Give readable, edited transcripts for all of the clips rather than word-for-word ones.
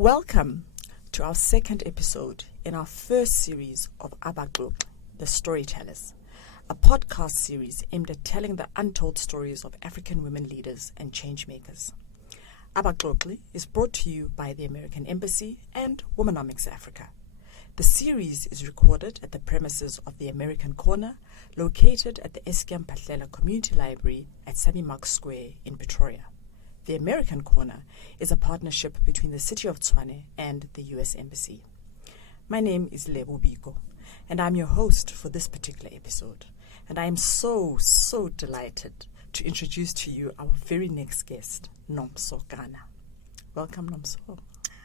Welcome to our second episode in our first series of Abaxoxi, the Storytellers, a podcast series aimed at telling the untold stories of African women leaders and changemakers. Abaxoxi is brought to you by the American Embassy and Womenomics Africa. The series is recorded at the premises of the American Corner, located at the Eskiam Patlela Community Library at Sammy Marks Square in Pretoria. The American Corner is a partnership between the City of Tshwane and the U.S. Embassy. My name is Lebo Biko, and I'm your host for this particular episode. And I am so delighted to introduce to you our very next guest, Nomso Kana. Welcome, Nomso.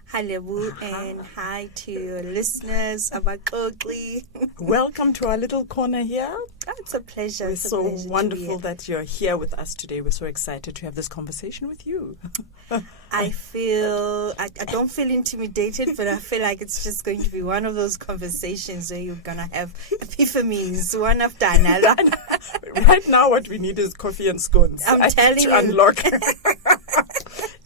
Hi, Lebu, and hi to your listeners, Abaxoxi. Welcome to our little corner here. Oh, it's a pleasure. It's so wonderful that you're here with us today. We're so excited to have this conversation with you. I don't feel intimidated, but I feel like it's just going to be one of those conversations where you're going to have epiphanies, one after another. Right now, what we need is coffee and scones. I'm telling you. Unlock.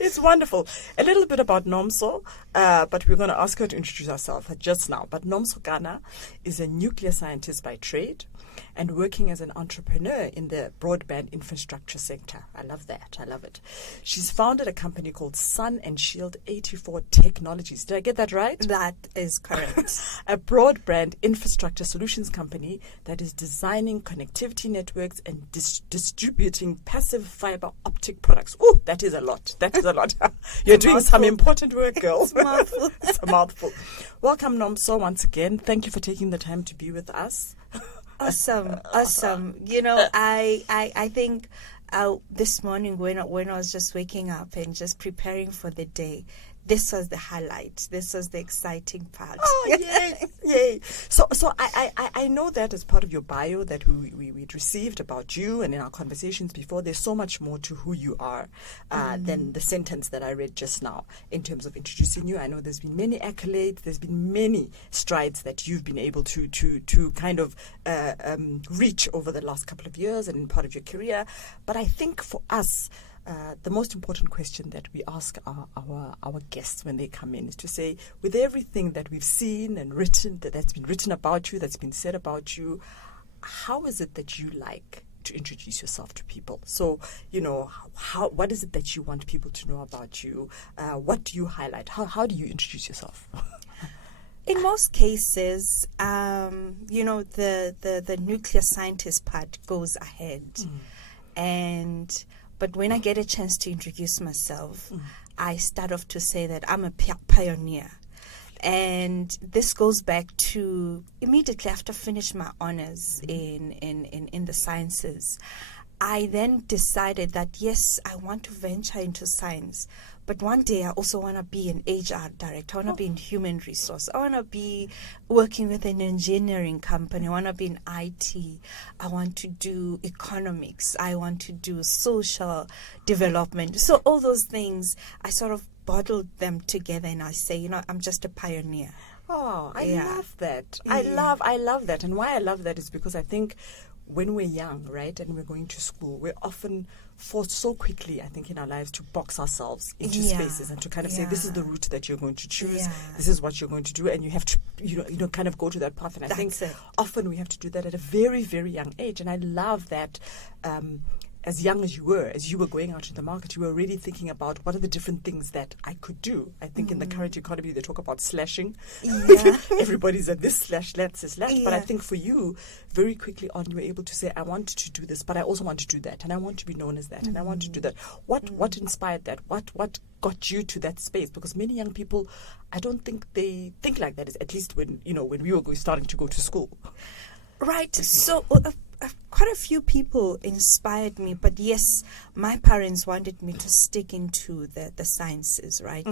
It's wonderful. A little bit about Nomso, but we're going to ask her to introduce herself just now. But Nomso Kana is a nuclear scientist by trade and working as an entrepreneur in the broadband infrastructure sector. I love that. I love it. She's founded a company called Sunshield Technologies. Did I get that right? That is correct. A broadband infrastructure solutions company that is designing connectivity networks and distributing passive fiber optic products. Oh, that is a lot. That is a lot. You're doing some important work, girl. It's a mouthful. It's a mouthful. Welcome, Nomso, once again. Thank you for taking the time to be with us. Awesome. You know, I think this morning when I was just waking up and just preparing for the day, this was the highlight. This was the exciting part. Oh, yay. So I know that as part of your bio that we'd received about you and in our conversations before, there's so much more to who you are than the sentence that I read just now in terms of introducing you. I know there's been many accolades, there's been many strides that you've been able to kind of reach over the last couple of years and in part of your career. But I think for us, the most important question that we ask our guests when they come in is to say, with everything that we've seen and written, that's been written about you, that's been said about you, how is it that you like to introduce yourself to people? So, you know, what is it that you want people to know about you? What do you highlight? How do you introduce yourself? In most cases, you know, the nuclear scientist part goes ahead. But when I get a chance to introduce myself, I start off to say that I'm a pioneer. And this goes back to immediately after I finished my honors in the sciences. I then decided that, yes, I want to venture into science. But one day I also want to be an HR director. I want to be in human resource. I want to be working with an engineering company. I want to be in IT. I want to do economics. I want to do social development. So all those things, I sort of bottled them together and I say, you know, I'm just a pioneer. Oh, I love that. I love that. And why I love that is because I think when we're young, right, and we're going to school, we're often forced so quickly, I think, in our lives to box ourselves into spaces and to kind of say, this is the route that you're going to choose, this is what you're going to do, and you have to, you know, kind of go to that path. And I think often we have to do that at a very, very young age. And I love that as young as you were going out in the market, you were already thinking about what are the different things that I could do. I think in the current economy, they talk about slashing. Yeah. Everybody's at this slash, that's a slash. Yeah. But I think for you, very quickly on, you were able to say, I want to do this, but I also want to do that. And I want to be known as that. And I want to do that. What inspired that? What got you to that space? Because many young people, I don't think they think like that, at least when we were starting to go to school. Right. So quite a few people inspired me, but yes, my parents wanted me to stick into the sciences, right?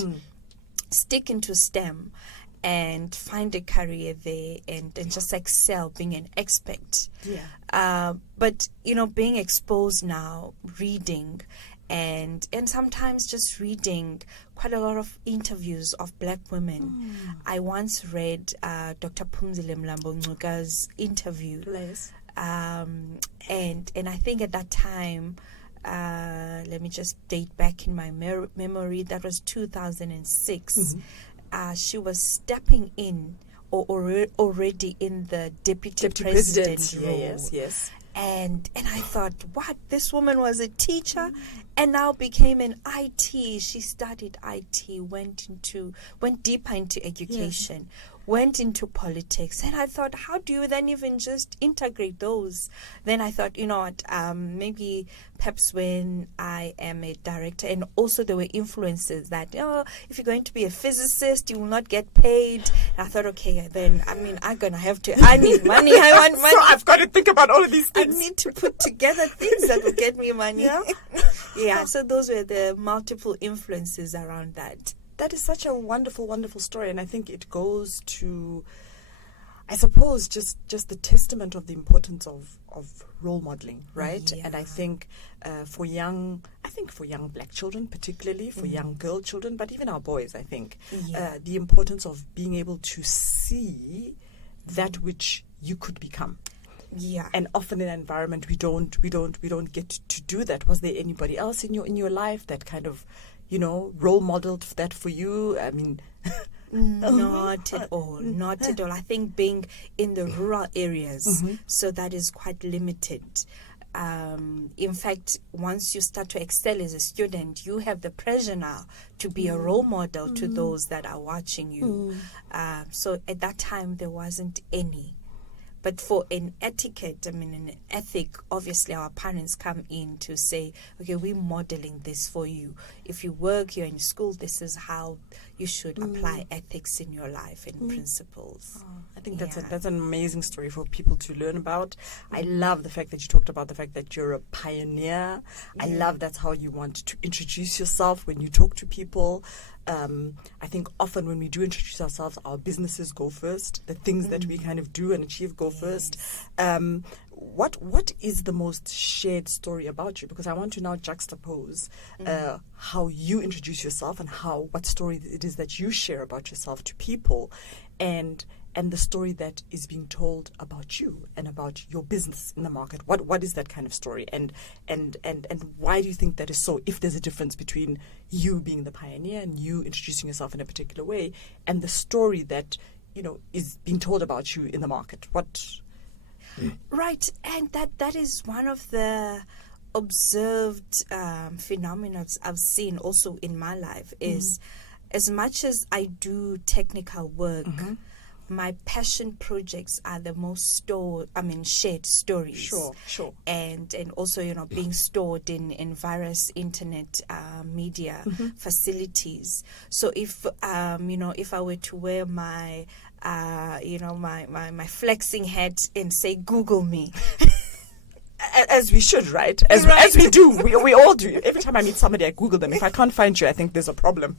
Stick into STEM and find a career there and just excel, being an expert. Yeah. But, you know, being exposed now, reading and sometimes just reading quite a lot of interviews of black women. I once read Dr. Phumzile Mlambo Ngcuka's interview. Yes. And I think at that time, let me just date back in my memory, that was 2006. She was stepping in or already in the deputy president role. Yes. And I thought, what? This woman was a teacher and now became an IT. She studied IT, went deeper into education, went into politics. And I thought, how do you then even just integrate those? Then I thought, you know what, maybe perhaps when I am a director, and also there were influences that, if you're going to be a physicist, you will not get paid. And I thought, okay, then, I need money. I want money. So I've got to think about all of these things. I need to put together things that will get me money. Yeah, so those were the multiple influences around that. That is such a wonderful, wonderful story. And I think it goes to, I suppose, just the testament of the importance of role modeling, right? Yeah. And I think for young black children, particularly for young girl children, but even our boys, I think, the importance of being able to see that which you could become. Yeah. And often in an environment we don't get to do that. Was there anybody else in your life that kind of, role modeled that for you? I mean, not at all. Not at all. I think being in the rural areas, so that is quite limited. In fact, once you start to excel as a student, you have the pressure now to be a role model to those that are watching you. So at that time, there wasn't any. But for an etiquette, an ethic, obviously our parents come in to say, okay, we're modeling this for you. If you work, you're in school, this is how you should apply ethics in your life and principles. I think that's an amazing story for people to learn about. I love the fact that you talked about the fact that you're a pioneer. I love that's how you want to introduce yourself when you talk to people. I think often when we do introduce ourselves, our businesses go first. The things that we kind of do and achieve go first. What is the most shared story about you? Because I want to now juxtapose how you introduce yourself and what story it is that you share about yourself to people, and the story that is being told about you and about your business in the market. What is that kind of story? And why do you think that is so? If there's a difference between you being the pioneer and you introducing yourself in a particular way, and the story that is being told about you in the market, Right, and that is one of the observed phenomena I've seen also in my life is, as much as I do technical work, my passion projects are the most shared stories. Sure. And also, being stored in various internet media facilities. So if I were to wear my my flexing hat and say, Google me. As we should, right? As we do. We all do. Every time I meet somebody, I Google them. If I can't find you, I think there's a problem.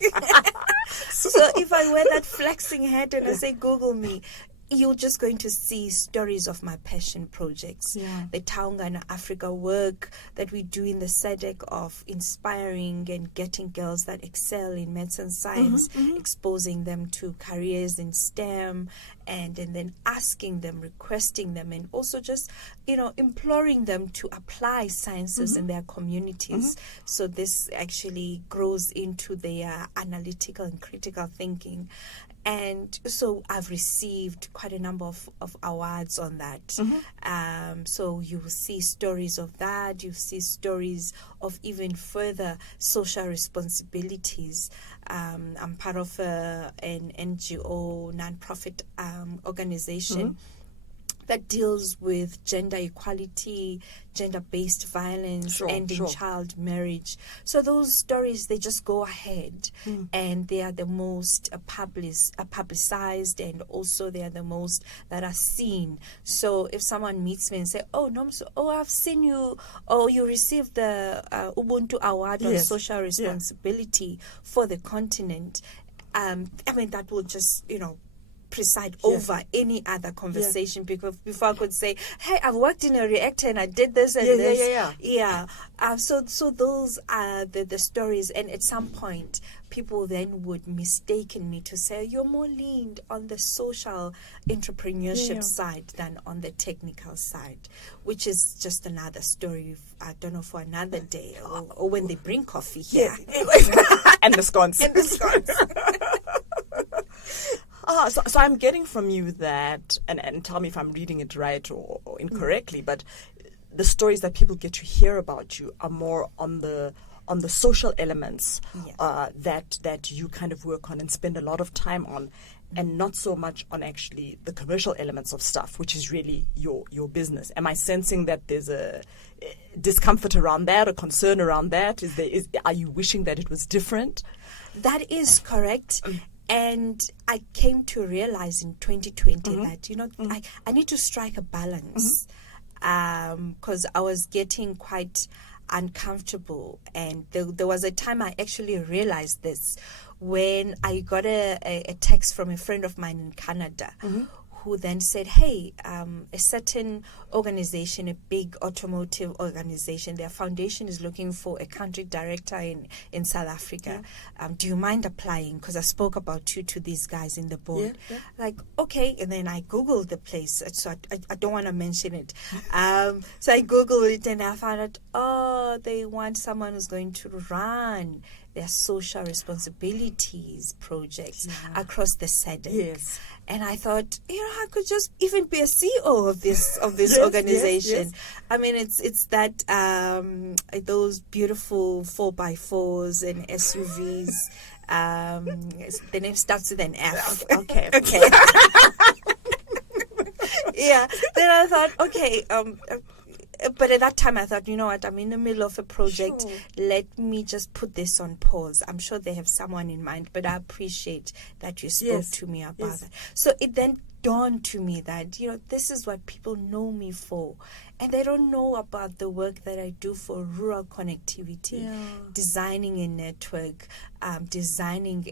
So if I wear that flexing hat and I say, Google me, you're just going to see stories of my passion projects. The Taungana Africa work that we do in the SADC of inspiring and getting girls that excel in maths and science, exposing them to careers in STEM, and then asking them, requesting them, and also just, imploring them to apply sciences in their communities. So this actually grows into their analytical and critical thinking. And so I've received quite a number of awards on that. So you will see stories of that. You see stories of even further social responsibilities. I'm part of an NGO, nonprofit organization that deals with gender equality, gender-based violence, ending child marriage. So those stories, they just go ahead, and they are the most publicized, and also they are the most that are seen. So if someone meets me and say, "Oh, Nomso, I've seen you, you received the Ubuntu Award on social responsibility for the continent," that will just, preside over any other conversation, because before I could say, hey, I've worked in a reactor and I did this and this. So those are the stories, and at some point people then would mistaken me to say, you're more leaned on the social entrepreneurship side than on the technical side, which is just another story, I don't know, for another day, or when they bring coffee here. And the scones. And the scones. So I'm getting from you that, and tell me if I'm reading it right or incorrectly, but the stories that people get to hear about you are more on the social elements that you kind of work on and spend a lot of time on, and not so much on actually the commercial elements of stuff, which is really your business. Am I sensing that there's a discomfort around that, a concern around that? Are you wishing that it was different? That is correct. And I came to realize in 2020 that, I need to strike a balance, because I was getting quite uncomfortable. And there was a time I actually realized this when I got a text from a friend of mine in Canada, who then said, hey, a certain organization, a big automotive organization, their foundation is looking for a country director in South Africa. Do you mind applying? Because I spoke about you to these guys in the board. Like, okay. And then I Googled the place. So I don't want to mention it. So I Googled it and I found out, they want someone who's going to run their social responsibilities projects across the SADC. Yes. And I thought, I could just even be a CEO of this organization. Yes. I mean, it's that those beautiful 4x4s and SUVs. The name starts with an F. Okay. Okay. Yeah. Then I thought, okay. But at that time, I thought, you know what, I'm in the middle of a project. Sure. Let me just put this on pause. I'm sure they have someone in mind, but I appreciate that you spoke to me about that. So it then dawned to me that, this is what people know me for. And they don't know about the work that I do for rural connectivity, designing a network, designing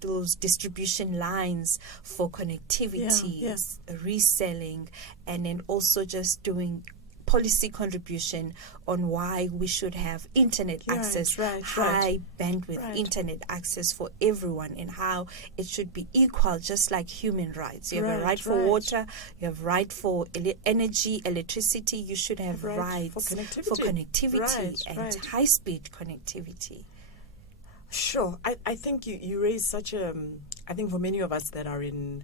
those distribution lines for connectivity, reselling, and then also just doing policy contribution on why we should have internet access, high bandwidth internet access for everyone, and how it should be equal, just like human rights. You have a right for water, you have right for energy, electricity, you should have rights for connectivity and high-speed connectivity. Sure. I think you raise such a, I think for many of us that are in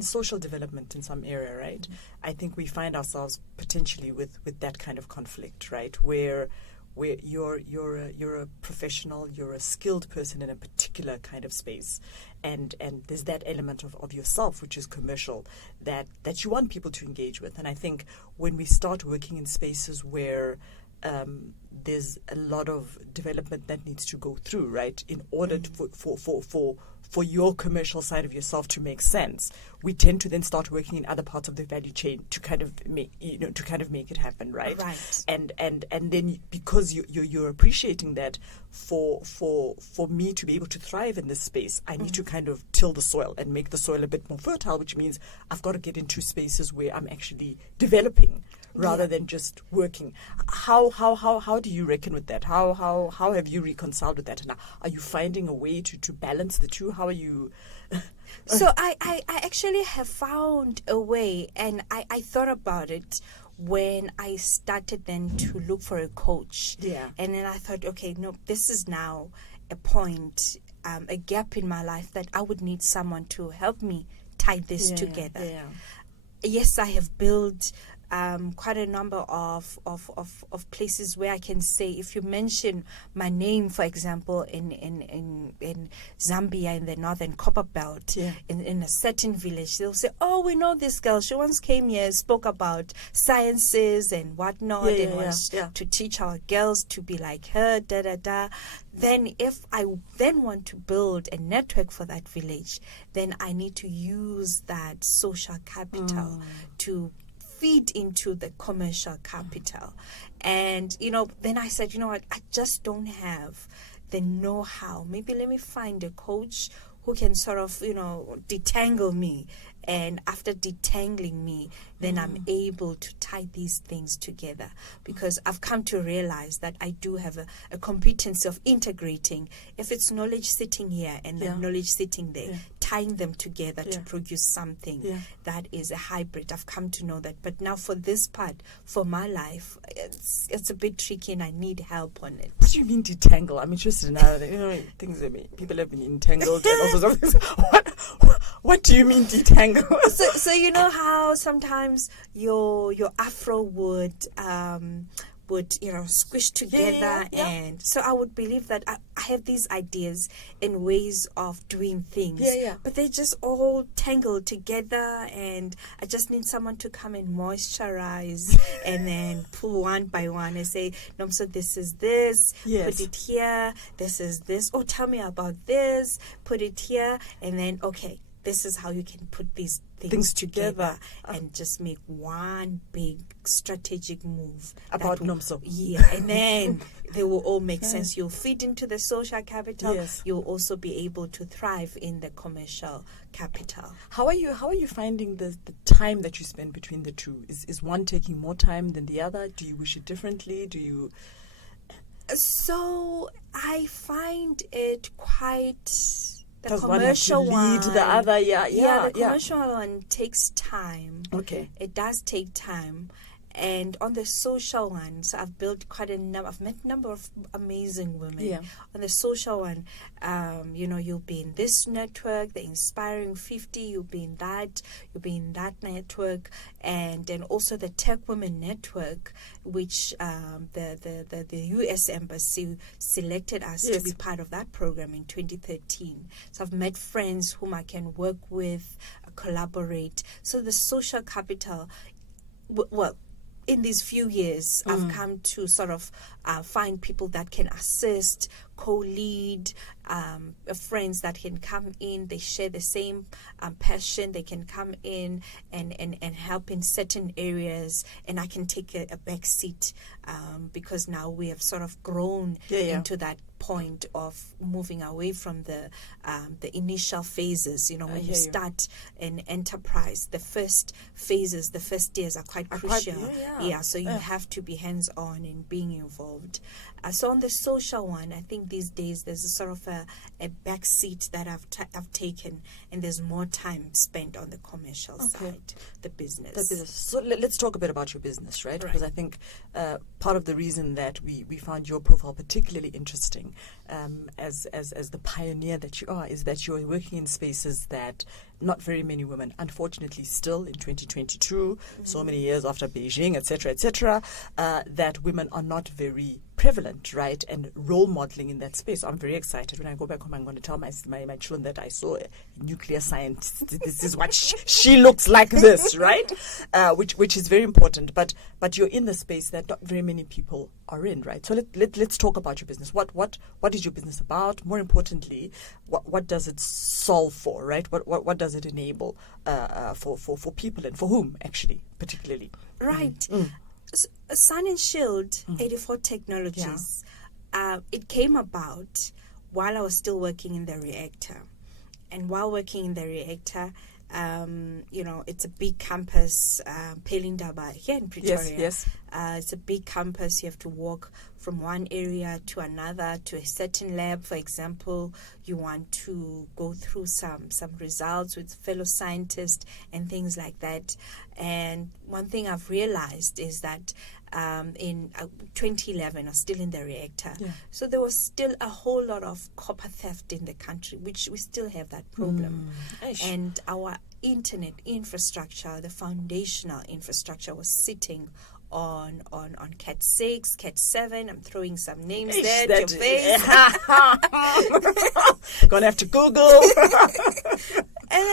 social development in some area, right? I think we find ourselves potentially with that kind of conflict, right? Where you're a professional, you're a skilled person in a particular kind of space, and there's that element of yourself which is commercial that you want people to engage with. And I think when we start working in spaces where there's a lot of development that needs to go through, right, in order for your commercial side of yourself to make sense, we tend to then start working in other parts of the value chain to kind of make it happen, right? Right. And then because you're appreciating that, for me to be able to thrive in this space, I need to kind of till the soil and make the soil a bit more fertile, which means I've got to get into spaces where I'm actually developing rather than just working. How do you reckon with that? How have you reconciled with that? And are you finding a way to balance the two? How are you? So I actually have found a way, and I thought about it when I started then to look for a coach. Yeah. And then I thought, okay, no, this is now a point, a gap in my life that I would need someone to help me tie this together. Yeah. Yes, I have built quite a number of places where I can say, if you mention my name, for example, in Zambia, in the Northern Copper Belt, in a certain village, they'll say, oh, we know this girl. She once came here, spoke about sciences and whatnot, and wants to teach our girls to be like her, da-da-da. Then if I then want to build a network for that village, then I need to use that social capital to feed into the commercial capital. And, then I said, what, I just don't have the know-how. Maybe let me find a coach who can sort of, detangle me And after detangling me, then I'm able to tie these things together, because I've come to realize that I do have a competence of integrating. If it's knowledge sitting here and the knowledge sitting there, tying them together to produce something that is a hybrid. I've come to know that. But now for this part, for my life, it's a bit tricky and I need help on it. What do you mean detangle? I'm interested in how things that people have been entangled and all sorts of things. What do you mean detangle? So you know how sometimes your afro would squish together, and so I would believe that I have these ideas and ways of doing things, but they just all tangled together, and I just need someone to come and moisturize and then pull one by one and say, Nomso, this is this, put it here, this is this, oh, tell me about this, put it here, and then, okay, this is how you can put these things together and just make one big strategic move. About Nomso. Yeah, and then they will all make sense. You'll feed into the social capital. Yes. You'll also be able to thrive in the commercial capital. How are you finding the time that you spend between the two? Is one taking more time than the other? Do you wish it differently? Do you... So I find it quite... The commercial one lead the other, the commercial one takes time. Okay, it does take time, and on the social one, so I've built quite a number. I've met a number of amazing women. Yeah. On the social one, you'll be in this network, the Inspiring 50. You'll be in that network, and then also the Tech Women Network, which the U.S. Embassy selected us to be part of that program in 2013. So I've met friends whom I can work with, collaborate. So the social capital, in these few years, I've come to sort of find people that can assist, co-lead, friends that can come in. They share the same passion. They can come in and help in certain areas, and I can take a back seat because now we have sort of grown into that point of moving away from the initial phases. When you start an enterprise, the first phases, the first years are quite crucial. So you have to be hands-on in being involved. So on the social one, I think these days there's a sort of a back seat that I've taken, and there's more time spent on the commercial side, the business. So let's talk a bit about your business, right? Because I think part of the reason that we found your profile particularly interesting as the pioneer that you are is that you're working in spaces that not very many women, unfortunately still in 2022, so many years after Beijing, etc., that women are not very prevalent, right, and role modeling in that space. I'm very excited. When I go back home, I'm going to tell my children that I saw a nuclear scientist. This is what she looks like this, right? Which is very important. But you're in the space that not very many people are in, right? So let's talk about your business. What is your business about? More importantly, what does it solve for, right? What does it enable for people, and for whom actually particularly? Right. Sunshield 84 Technologies, it came about while I was still working in the reactor. And while working in the reactor, it's a big campus, Pelindaba, here in Pretoria. Yes. It's a big campus. You have to walk from one area to another, to a certain lab. For example, you want to go through some results with fellow scientists and things like that. And one thing I've realized is that in 2011, I was still in the reactor. So there was still a whole lot of copper theft in the country, which we still have that problem. And our internet infrastructure, the foundational infrastructure, was sitting on Cat 6, Cat 7. I'm throwing some names there to your face. Gonna have to Google. And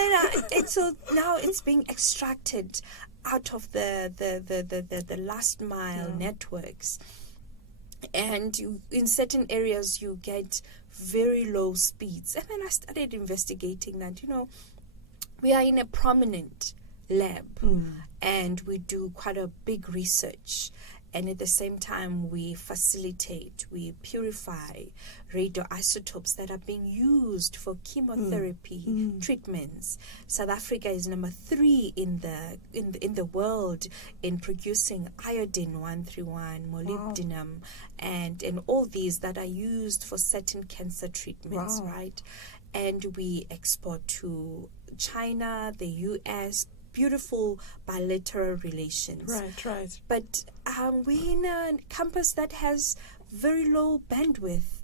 then so now it's being extracted out of the last mile networks, and in certain areas you get very low speeds. And then I started investigating that we are in a prominent lab and we do quite a big research, And at the same time, we facilitate, we purify radioisotopes that are being used for chemotherapy treatments. South Africa is number 3 in the world in producing iodine 131, molybdenum, and all these that are used for certain cancer treatments, right? And we export to China, the US, beautiful bilateral relations. Right. But we're in a campus that has very low bandwidth.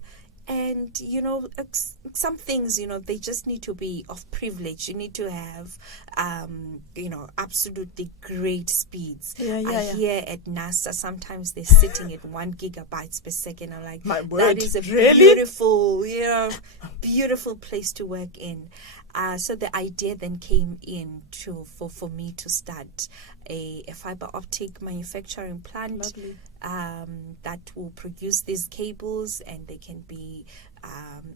And, some things, they just need to be of privilege. You need to have, absolutely great speeds. I hear at NASA, sometimes they're sitting at 1 gigabytes per second. I'm like, my word, that is a really? beautiful place to work in. So the idea then came in for me to start a fiber optic manufacturing plant that will produce these cables, and they can be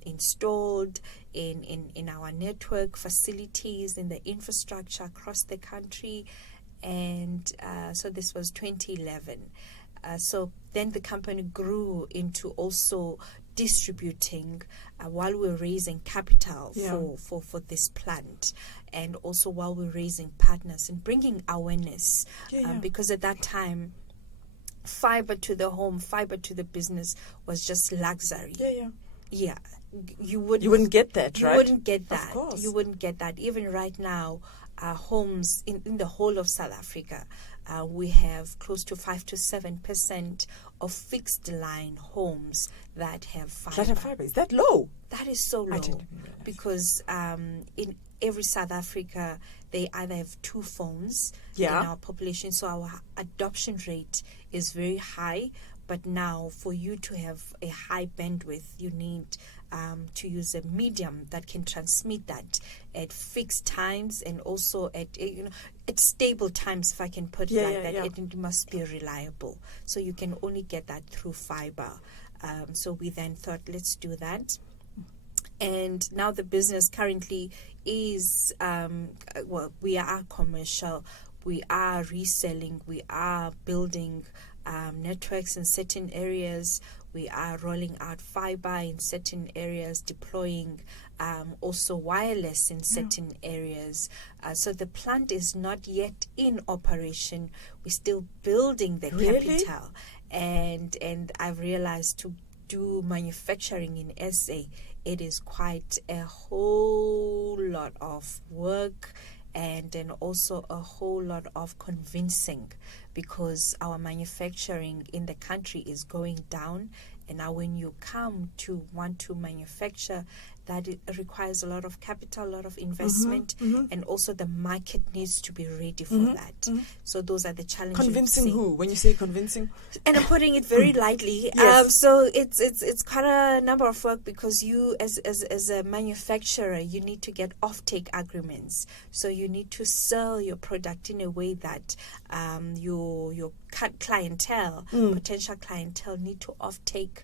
installed in our network facilities, in the infrastructure across the country. And so this was 2011. So then the company grew into also distributing while we're raising capital for this plant, and also while we're raising partners and bringing awareness, because at that time fiber to the home, fiber to the business was just luxury. You wouldn't get that, right? You wouldn't get that. Of course. You wouldn't get that. Even right now, homes in the whole of South Africa, we have close to 5 to 7% of fixed line homes that have fiber. Is that low? That is so low, I didn't even realize. because in every South Africa, they either have 2 phones in our population, so our adoption rate is very high. But now, for you to have a high bandwidth, you need to use a medium that can transmit that at fixed times, and also at stable times, if I can put it like that. It must be reliable. So you can only get that through fiber. So we then thought, let's do that. And now the business currently is, we are commercial, we are reselling, we are building networks in certain areas, we are rolling out fiber in certain areas, deploying also wireless in certain areas. So the plant is not yet in operation. We're still building the capital. And I've realized to do manufacturing in SA, it is quite a whole lot of work, and then also a whole lot of convincing, because our manufacturing in the country is going down. And now when you come to want to manufacture, that it requires a lot of capital, a lot of investment, and also the market needs to be ready for that. So those are the challenges. Convincing who? When you say convincing? And I'm putting it very lightly. Yes. So it's quite a number of work, because you as a manufacturer, you need to get offtake agreements. So you need to sell your product in a way that your clientele, potential clientele, need to offtake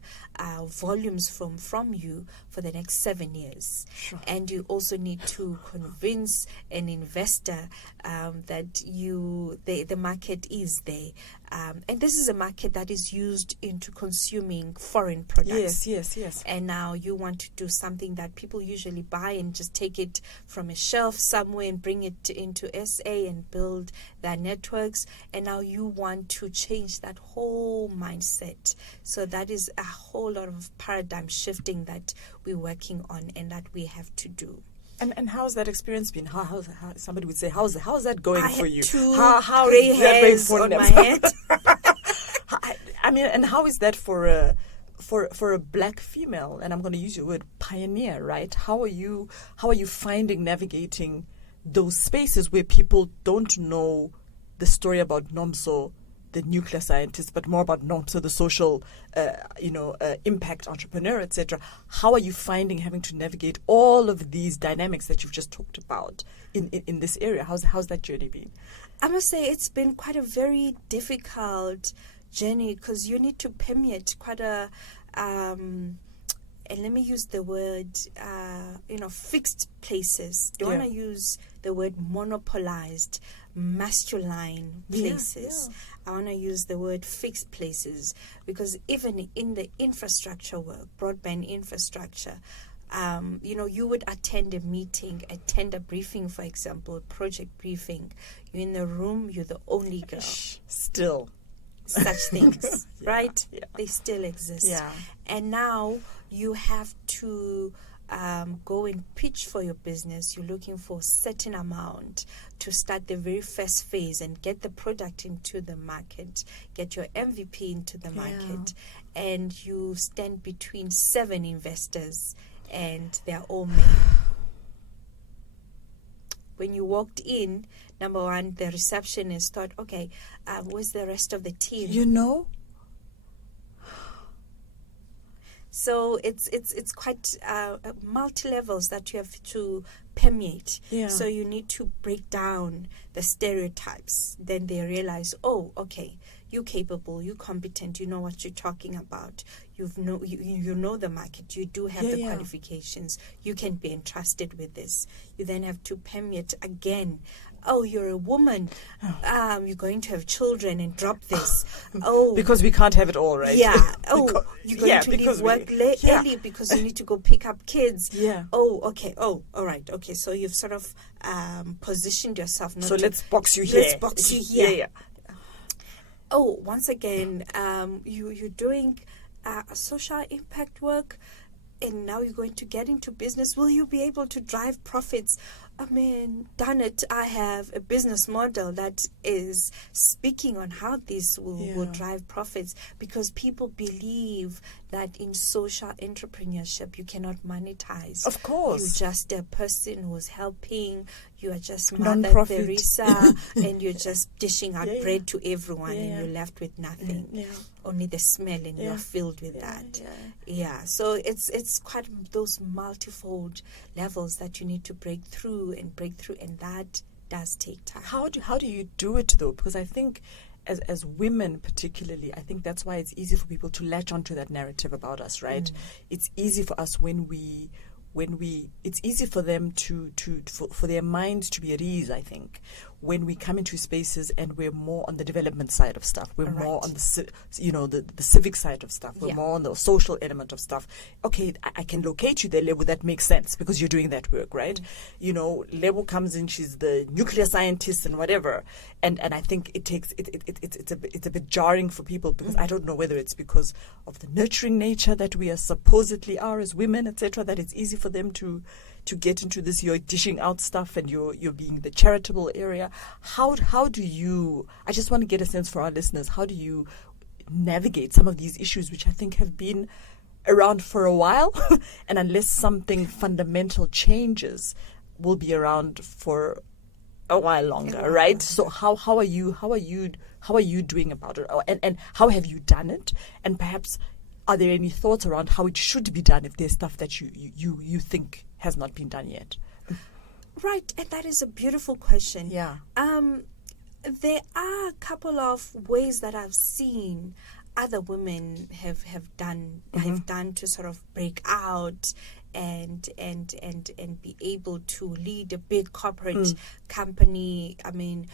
volumes from you for the next 7 years. Sure. And you also need to convince an investor that the market is there. And this is a market that is used into consuming foreign products. Yes. And now you want to do something that people usually buy and just take it from a shelf somewhere and bring it into SA and build their networks. And now you want to change that whole mindset. So that is a whole lot of paradigm shifting that we're working on and that we have to do. And how's that experience been? How somebody would say, how's that going for you? How gray is that hairs going for on them? my head. I mean, and how is that for a black female? And I'm going to use your word, pioneer, right? How are you finding navigating those spaces where people don't know the story about Nomso, the nuclear scientist, but more about Nomso, the social, impact entrepreneur, etc. How are you finding having to navigate all of these dynamics that you've just talked about in this area? How's that journey been? I must say it's been quite a very difficult journey, because you need to permeate quite a and let me use the word, fixed places. Don't want to use the word monopolized, masculine places. I want to use the word fixed places, because even in the infrastructure work, broadband infrastructure, you would attend a meeting, attend a briefing, for example, a project briefing. You're in the room, you're the only girl. Still. Such things, right? Yeah. They still exist. Yeah. And now you have to go and pitch for your business. You're looking for a certain amount to start the very first phase and get the product into the market, get your MVP into the market. And you stand between 7 investors and they're all men. When you walked in, number one, the receptionist thought, okay, where's the rest of the team? So it's quite multi-levels that you have to permeate. Yeah. So you need to break down the stereotypes. Then they realize, oh, okay, you're capable, you're competent, you know what you're talking about. You know the market, you do have the qualifications, you can be entrusted with this. You then have to permeate again. Oh, you're a woman. You're going to have children and drop this. Oh, because we can't have it all, right? Yeah. Oh, you're going to leave work early because you need to go pick up kids. Yeah. Oh, okay. Oh, all right. Okay. So you've sort of positioned yourself. Let's box you here. Let's box you here. Yeah. Oh, once again, you're doing social impact work, and now you're going to get into business. Will you be able to drive profits? I mean, darn it, I have a business model that is speaking on how this will drive profits, because people believe that in social entrepreneurship you cannot monetize. Of course. You're just a person who's helping. You are just Mother Non-profit. Teresa, and you're just dishing out bread to everyone, and you're left with nothing. Yeah. Only the smell, and you're filled with that. Yeah. So it's quite those multifold levels that you need to break through, and that does take time. How do you do it though? Because I think as women particularly, I think that's why it's easy for people to latch onto that narrative about us, right? It's easy for us when we it's easy for them for their minds to be at ease, I think, when we come into spaces and we're more on the development side of stuff. We're more on the civic side of stuff. We're more on the social element of stuff. Okay, I can locate you there, Lebo. That makes sense because you're doing that work, right? Lebo comes in, she's the nuclear scientist and whatever. And I think it's a bit jarring for people, because I don't know whether it's because of the nurturing nature that we supposedly are as women, etc., that it's easy for them to get into this. You're dishing out stuff and you're being the charitable area. How do you, I just want to get a sense for our listeners, how do you navigate some of these issues which I think have been around for a while and unless something fundamental changes will be around for a while longer, right? So how are you doing about it, and how have you done it, and perhaps are there any thoughts around how it should be done if there's stuff that you think has not been done yet? Right, and that is a beautiful question. Yeah. There are a couple of ways that I've seen other women have done to sort of break out and be able to lead a big corporate company. I mean,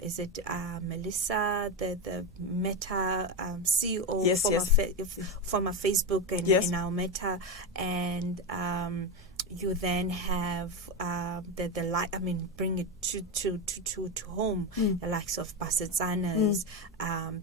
is it Melissa, the Meta CEO, former Facebook and now Meta, and you then have bring it to home, the likes of Bassetsanas.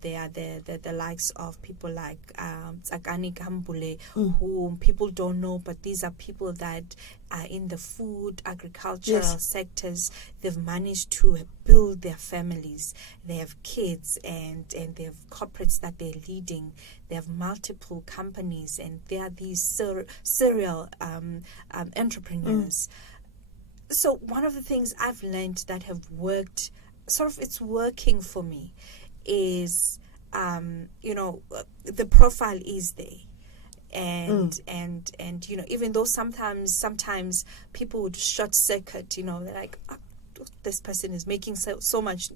They are the likes of people like Tsakani Kambule, whom people don't know, but these are people that are in the food, agricultural sectors. They've managed to build their families. They have kids, and they have corporates that they're leading. They have multiple companies, and they are these serial entrepreneurs. So one of the things I've learned that have worked, it's working for me, is the profile is there. And even though sometimes people would short circuit, they're like, this person is making so much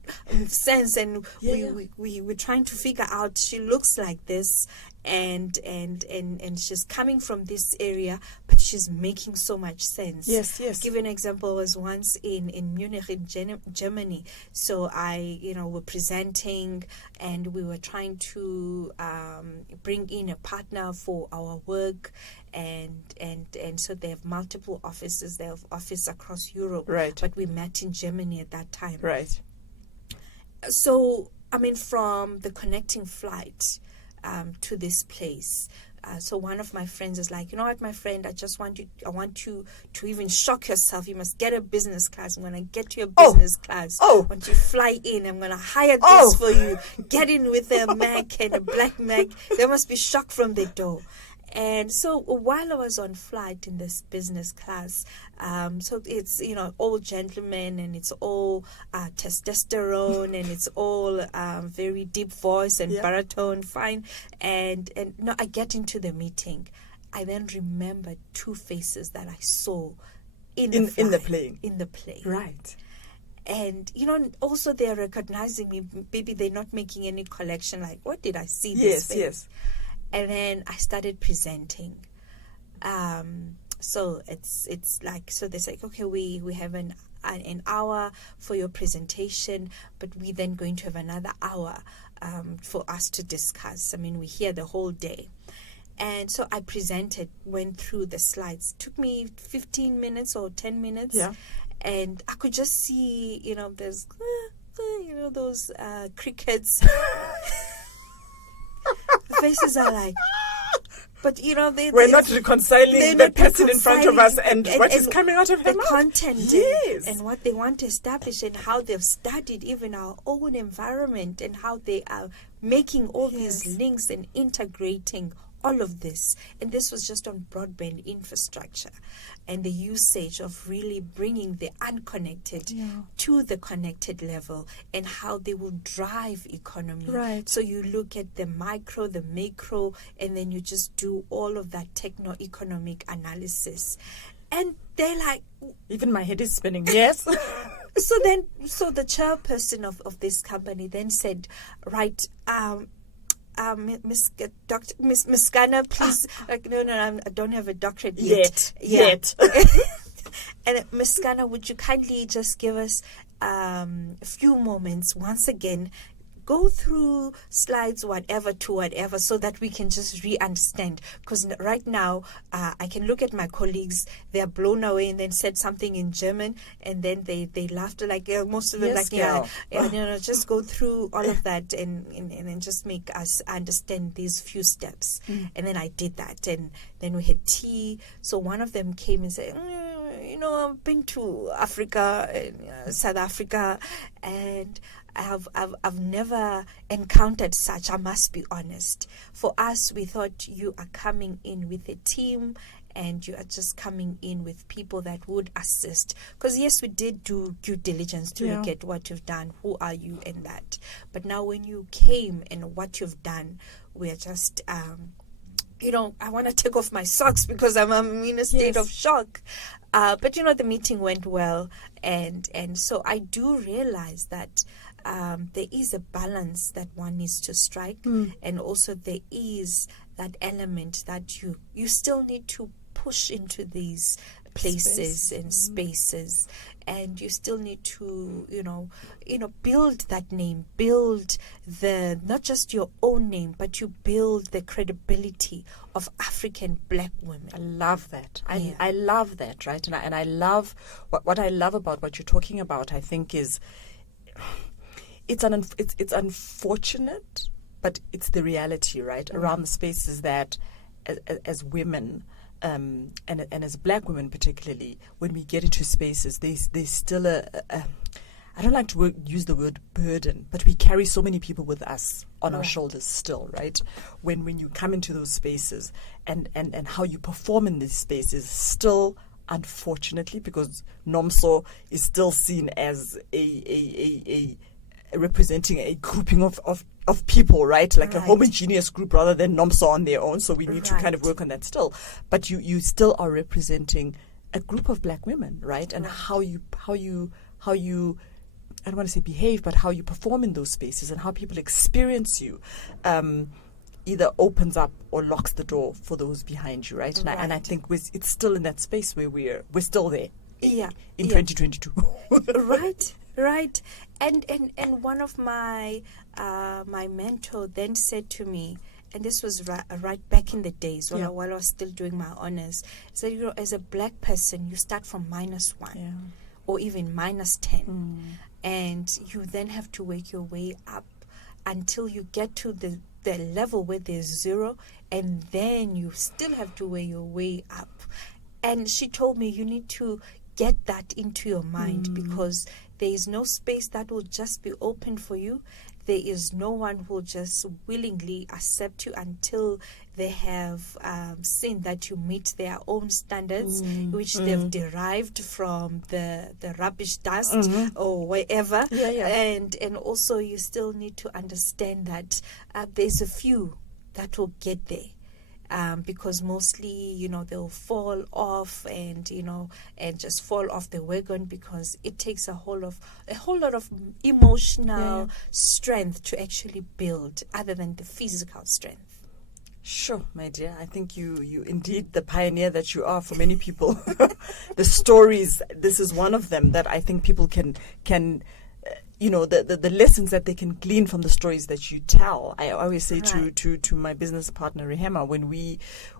sense, and we're trying to figure out, she looks like this, and she's coming from this area, but she's making so much sense. Yes. Give an example. I was once in Munich, in Germany. So we're presenting, and we were trying to bring in a partner for our work, and so they have multiple offices. They have office across Europe, right? But we met in Germany at that time, right? So from the connecting flight to this place. So one of my friends is like, you know what, my friend, I want you to even shock yourself. You must get a business class. I'm going to get you a business class. Once you fly in, I'm going to hire this for you. Get in with a Mac and a black Mac. There must be shock from the door. And so while I was on flight in this business class, so it's, all gentlemen, and it's all testosterone, and it's all very deep voice and baritone, fine. And I get into the meeting. I then remember two faces that I saw in the plane. Right. And, also they're recognizing me. Maybe they're not making any collection, like, what did I see this face? Yes. And then I started presenting. So it's like, so they say, okay, we have an hour for your presentation, but we're then going to have another hour for us to discuss. We're here the whole day. And so I presented, went through the slides. It took me 15 minutes or 10 minutes. Yeah. And I could just see, there's, those crickets. The faces are like, but we're not reconciling the person in front of us and what is coming out of her mouth. The content, yes, and what they want to establish, and how they've studied even our own environment, and how they are making all these links and integrating all of this. And this was just on broadband infrastructure and the usage of really bringing the unconnected to the connected level, and how they will drive economy. Right. So you look at the micro, the macro, and then you just do all of that techno-economic analysis. And they're like... Even my head is spinning. Yes. So the chairperson of this company then said, right, Miss Kana, please. No, I don't have a doctorate yet. And Miss Kana, would you kindly just give us a few moments once again? Go through slides, whatever to whatever, so that we can just re-understand. Because right now, I can look at my colleagues, they're blown away, and then said something in German, and then they laughed, like most of them, just go through all of that and just make us understand these few steps. And then I did that, and then we had tea. So one of them came and said, I've been to Africa, and South Africa, and I've never encountered such, I must be honest. For us, we thought you are coming in with a team, and you are just coming in with people that would assist. Because yes, we did do due diligence to look at what you've done, who are you, and that. But now when you came and what you've done, we're just... I want to take off my socks because I'm in a state of shock. But, the meeting went well. And so I do realize that there is a balance that one needs to strike. And also there is that element that you still need to push into these places and spaces, and you still need to build that name, build the not just your own name, but you build the credibility of African black women. I love that. I love that, right? And I love what I love about what you're talking about. I think is it's unfortunate, but it's the reality, right? Around the spaces that as women. And as black women particularly, when we get into spaces, there's still I don't like to use the word burden, but we carry so many people with us on our shoulders still, right? When you come into those spaces and how you perform in these spaces still, unfortunately, because Nomso is still seen as a representing a grouping of people, right? Like a homogeneous group rather than Nomso on their own. So we need to kind of work on that still. But you still are representing a group of black women, right? And how you I don't want to say behave, but how you perform in those spaces and how people experience you either opens up or locks the door for those behind you, right? And I think it's still in that space where we're still there. Yeah. In 2022. Right. And one of my my mentor then said to me, and this was right back in the days while I was still doing my honors, said, you know, as a black person, you start from -1 or even -10, and you then have to work your way up until you get to the level where there's 0, and then you still have to work your way up. And she told me, you need to get that into your mind, because there is no space that will just be open for you. There is no one who will just willingly accept you until they have seen that you meet their own standards, which they've derived from the rubbish dust or wherever. And also you still need to understand that there's a few that will get there. Because mostly, you know, they'll fall off and just fall off the wagon, because it takes a whole lot of emotional strength to actually build, other than the physical strength. Sure, my dear. I think you indeed the pioneer that you are for many people. The stories, this is one of them that I think people can the lessons that they can glean from the stories that you tell. I always say to my business partner Rehema,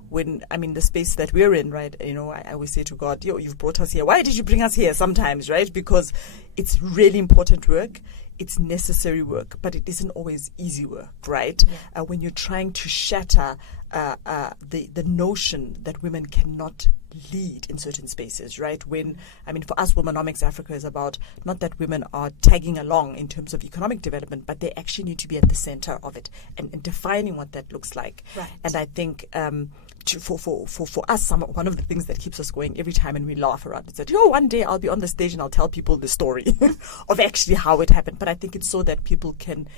when I mean the space that we're in, right? You know, I always say to God, you've brought us here. Why did you bring us here? Sometimes, right? Because it's really important work. It's necessary work, but it isn't always easy work, right? When you're trying to shatter the notion that women cannot lead in certain spaces, right? For us, Womenomics Africa is about not that women are tagging along in terms of economic development, but they actually need to be at the center of it and defining what that looks like. Right. And I think for us, one of the things that keeps us going every time, and we laugh around, is that one day I'll be on the stage and I'll tell people the story of actually how it happened. But I think it's so that people can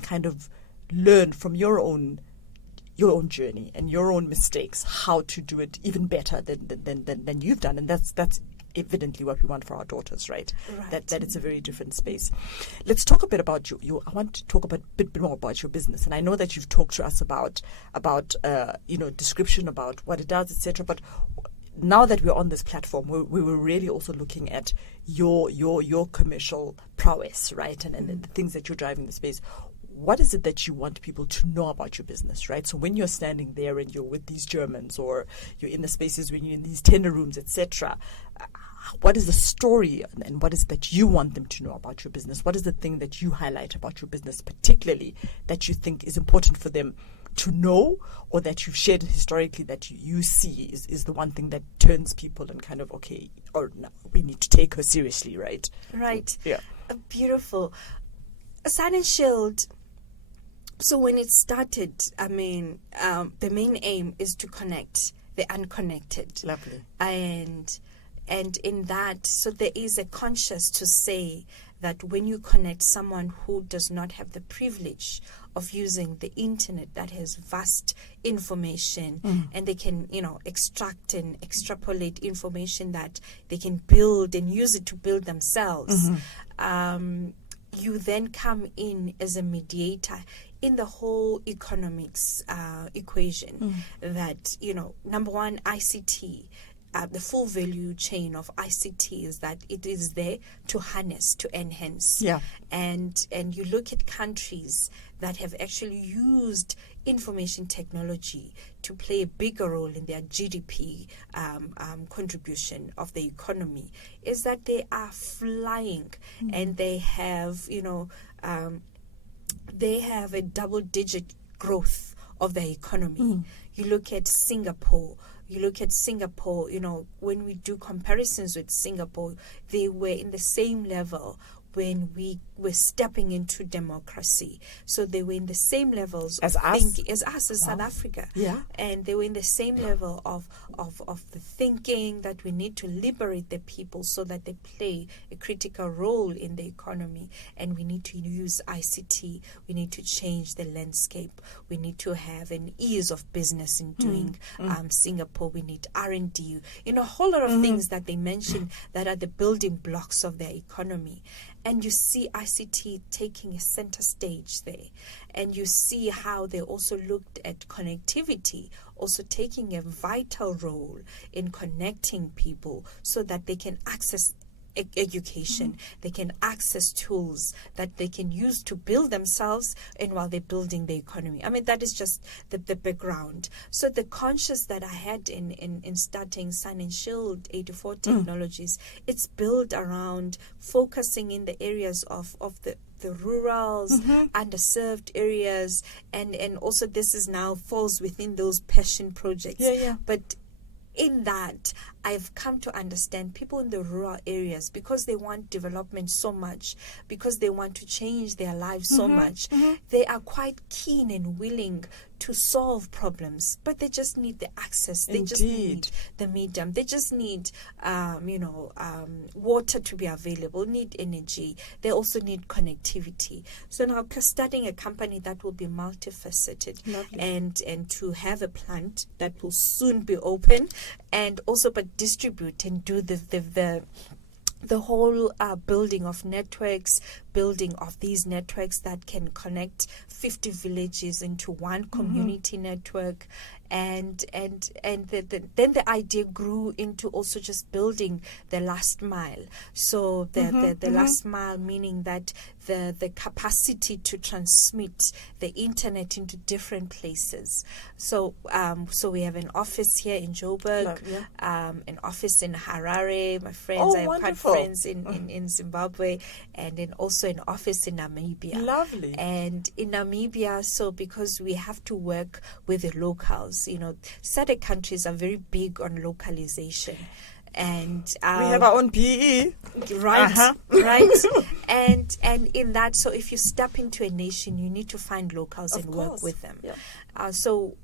kind of learn from your own journey and your own mistakes, how to do it even better than you've done. And that's evidently what we want for our daughters, right? That it's a very different space. Let's talk a bit about you. I want to talk a bit more about your business. And I know that you've talked to us about description about what it does, etc. But now that we're on this platform, we were really also looking at your commercial prowess, right? And the things that you're driving the space. What is it that you want people to know about your business, right? So when you're standing there and you're with these Germans, or you're in the spaces when you're in these tender rooms, etc., what is the story and what is it that you want them to know about your business? What is the thing that you highlight about your business particularly that you think is important for them to know, or that you've shared historically that you see is the one thing that turns people and kind of, okay, or no, we need to take her seriously, right? Right. Yeah. Beautiful. Sunshield. So when it started, the main aim is to connect the unconnected. Lovely. And in that, so there is a conscious to say that when you connect someone who does not have the privilege of using the internet, that has vast information, and they can, extract and extrapolate information that they can build and use it to build themselves. You then come in as a mediator in the whole economics equation. That, number one, ICT, the full value chain of ICT is that it is there to harness, to enhance. Yeah. And you look at countries that have actually used information technology to play a bigger role in their GDP contribution of the economy, is that they are flying, and they have, they have a double-digit growth of their economy. You look at Singapore. When we do comparisons with Singapore, they were in the same level when we were stepping into democracy. So they were in the same levels as South Africa. Yeah. And they were in the same level of the thinking that we need to liberate the people so that they play a critical role in the economy. And we need to use ICT. We need to change the landscape. We need to have an ease of business in doing Singapore. We need R&D. A whole lot of things that they mention that are the building blocks of their economy. And you see ICT taking a center stage there. And you see how they also looked at connectivity, also taking a vital role in connecting people so that they can access education, they can access tools that they can use to build themselves, and while they're building the economy. I mean, that is just the background. So the conscious that I had in starting Sunshield 84 Technologies, it's built around focusing in the areas of the rurals, underserved areas, and also this is now falls within those passion projects. But in that, I've come to understand people in the rural areas, because they want development so much, because they want to change their lives so much, they are quite keen and willing to solve problems, but they just need the access. They just need the medium. They just need, water to be available, need energy. They also need connectivity. So now starting a company that will be multifaceted and to have a plant that will soon be open, and also but distribute and do the whole building of networks, building of these networks that can connect 50 villages into one community network. And then the idea grew into also just building the last mile. So the last mile, meaning that the capacity to transmit the internet into different places. So we have an office here in Joburg, an office in Harare. My friends, I have quite friends in Zimbabwe, and then also an office in Namibia. Lovely. And in Namibia, so because we have to work with the locals, SADC countries are very big on localization. And we have our own PE, right, right, and in that, so if you step into a nation, you need to find locals and work with them. So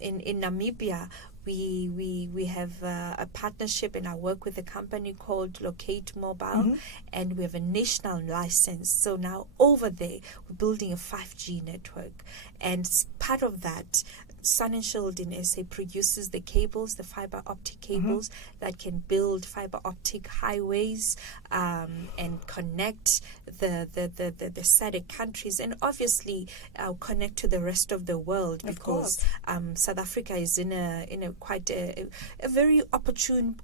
in Namibia, we have a partnership, and I work with a company called Locate Mobile, and we have a national license. So now over there, we're building a 5G network, and part of that, Sunshield in SA produces the cables, the fiber optic cables that can build fiber optic highways and connect the SADC countries, and obviously connect to the rest of the world, because South Africa is in a quite a very opportune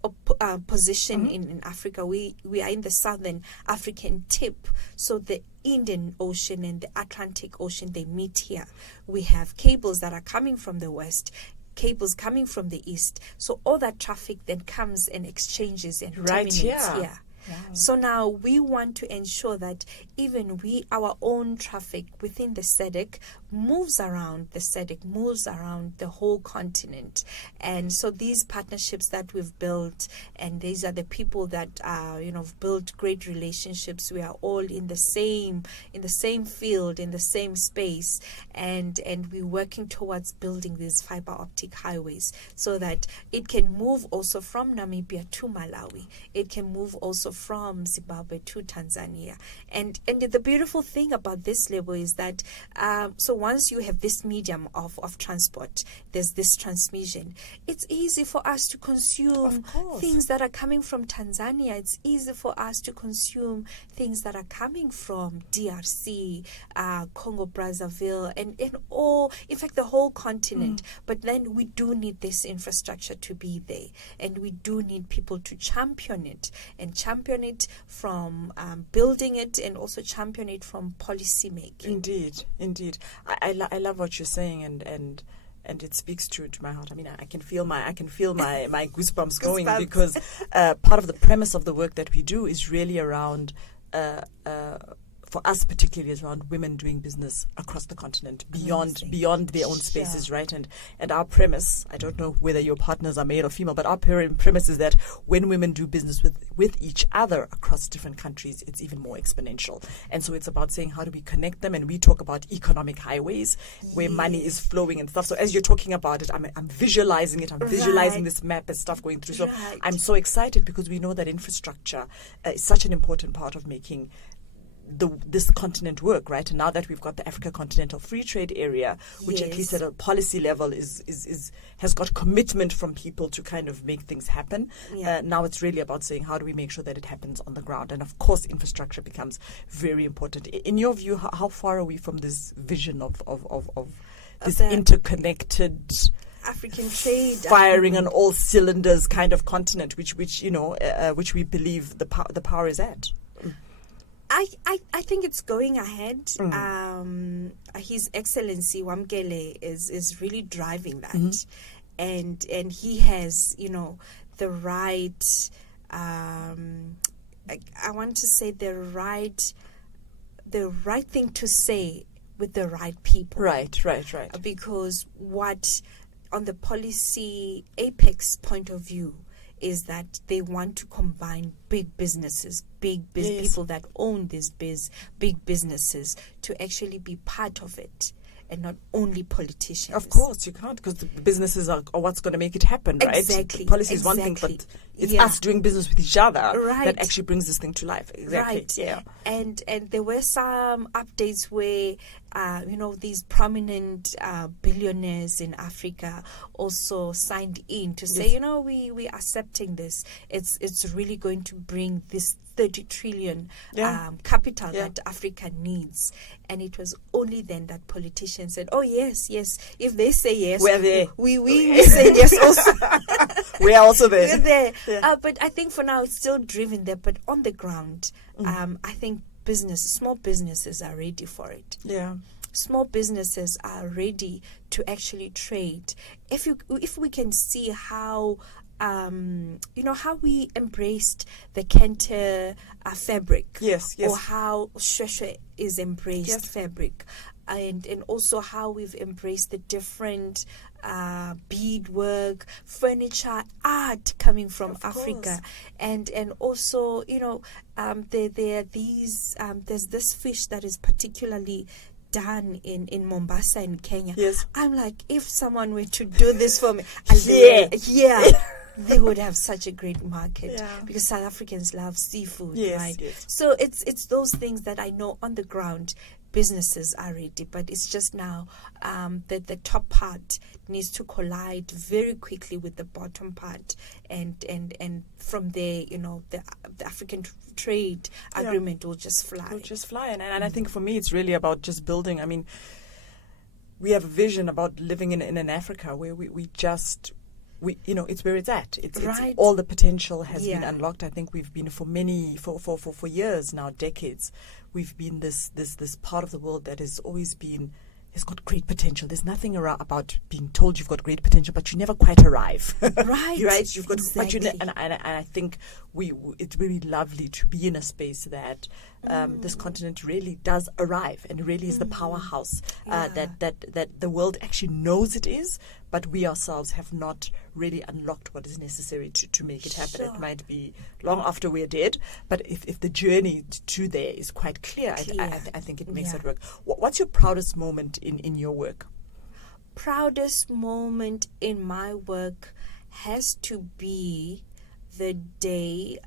position in Africa. We are in the southern African tip, so the Indian Ocean and the Atlantic Ocean, they meet here. We have cables that are coming from the west, cables coming from the east. So all that traffic then comes and exchanges and terminates here. Wow. So now we want to ensure that even our own traffic within the SADC moves around the whole continent. And so these partnerships that we've built, and these are the people that built great relationships. We are all in the same field, in the same space, and we're working towards building these fiber optic highways so that it can move also from Namibia to Malawi. It can move also from Zimbabwe to Tanzania. And the beautiful thing about this label is that so once you have this medium of transport, there's this transmission, it's easy for us to consume things that are coming from Tanzania. It's easy for us to consume things that are coming from DRC, Congo Brazzaville, and in fact the whole continent. But then we do need this infrastructure to be there, and we do need people to champion it from building it, and also champion it from policy making. Indeed. I love what you're saying, and it speaks to my heart. I mean, I can feel my goosebumps going, because part of the premise of the work that we do is really around for us particularly is around women doing business across the continent, beyond their own spaces, right? And our premise, I don't know whether your partners are male or female, but our premise is that when women do business with each other across different countries, it's even more exponential. And so it's about saying, how do we connect them? And we talk about economic highways where money is flowing and stuff. So as you're talking about it, I'm visualizing it. I'm visualizing this map and stuff going through. So I'm so excited, because we know that infrastructure is such an important part of making this continent work, right? And now that we've got the Africa Continental Free Trade Area, which at least at a policy level has got commitment from people to kind of make things happen. Now it's really about saying, how do we make sure that it happens on the ground? And of course, infrastructure becomes very important. In your view, how far are we from this vision of this interconnected African trade, firing on all cylinders kind of continent, which we believe the power is at? I think it's going ahead. His Excellency Wamkele is really driving that, and he has the right. I want to say the right thing to say with the right people. Right. Because what, on the policy apex point of view, is that they want to combine big businesses, people that own these big businesses, to actually be part of it, and not only politicians. Of course, you can't, because the businesses are what's going to make it happen, right? Exactly. Policy is one thing, but it's us doing business with each other that actually brings this thing to life. Exactly. Right. Yeah. And there were some updates where these prominent billionaires in Africa also signed in to say, we are accepting this. It's really going to bring this 30 trillion capital that Africa needs. And it was only then that politicians said, oh, yes. If they say yes, we're there. We say yes also. We are also there. We're there. Yeah. But I think for now it's still driven there. But on the ground, I think small businesses are ready for it. Yeah. Small businesses are ready to actually trade. If we can see how how we embraced the Kente fabric. Yes. Or how Shweshwe is embraced fabric. And also how we've embraced the different beadwork, furniture, art coming from Africa. And also, there are these, there's this fish that is particularly done in Mombasa in Kenya. Yes. I'm like, if someone were to do this for me, they would have such a great market, because South Africans love seafood, right? Yes. So it's those things that I know on the ground businesses are ready, but it's just now that the top part needs to collide very quickly with the bottom part, and from there, the African trade agreement will just fly. It'll just fly, and I think for me it's really about just building. I mean, we have a vision about living in an Africa where it's where it's at. It's all the potential has been unlocked. I think we've been for years now, decades, we've been this part of the world that has always been, has got great potential. There's nothing about being told you've got great potential, but you never quite arrive. Right. Right. You've got, exactly. and I think it's really lovely to be in a space that this continent really does arrive, and really is the powerhouse that the world actually knows it is, but we ourselves have not really unlocked what is necessary to make it happen. It might be long after we're dead, but if the journey to there is quite clear. I think it makes it work. What's your proudest moment in your work? Proudest moment in my work has to be the day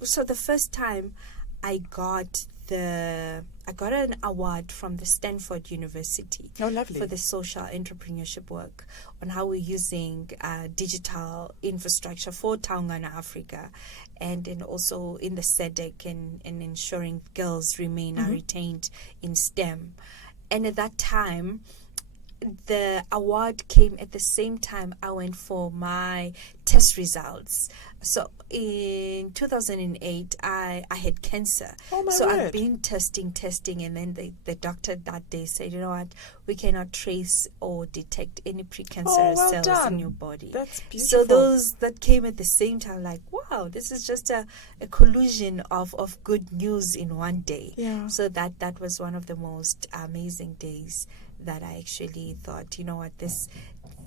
the first time I got an award from the Stanford University. Oh, lovely. For the social entrepreneurship work on how we're using digital infrastructure for Taungana Africa, and also in the SEDEC and ensuring girls remain retained in STEM. And at that time, the award came at the same time I went for my test results. So in 2008, I had cancer. Oh, my so word. I've been testing, and then the doctor that day said, you know what, we cannot trace or detect any precancerous cells in your body. That's beautiful. So those that came at the same time, like, wow, this is just a collusion of good news in one day. Yeah. So that was one of the most amazing days that I actually thought, you know what, this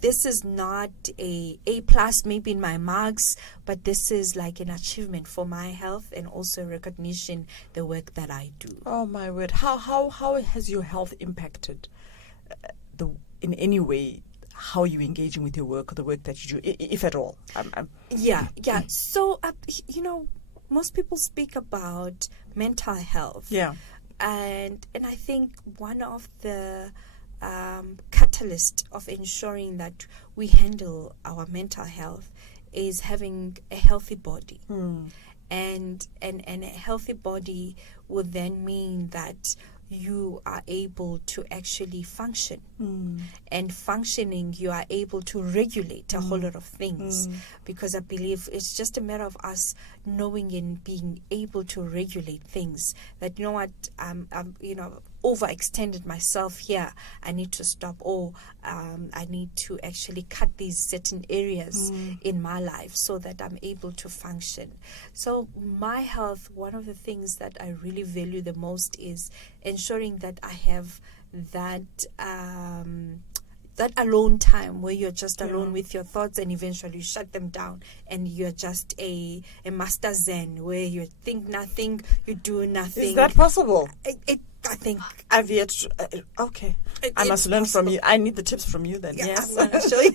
is not a plus maybe in my marks, but this is like an achievement for my health, and also recognition the work that I do. Oh my word! How has your health impacted in any way? How are you engaging with your work or the work that you do, if at all? Yeah. So most people speak about mental health. Yeah. And I think one of the catalyst of ensuring that we handle our mental health is having a healthy body. And a healthy body would then mean that you are able to actually function. And functioning, you are able to regulate a whole lot of things, because I believe it's just a matter of us knowing and being able to regulate things. That, you know what, I'm overextended myself here, I need to stop, or I need to actually cut these certain areas in my life so that I'm able to function. So my health, one of the things that I really value the most is ensuring that I have that that alone time where you're just alone with your thoughts, and eventually you shut them down and you're just a master zen where you think nothing, you do nothing. Is that possible? I think I've yet okay. I must learn from you. I need the tips from you then. Yes. I'm gonna show you.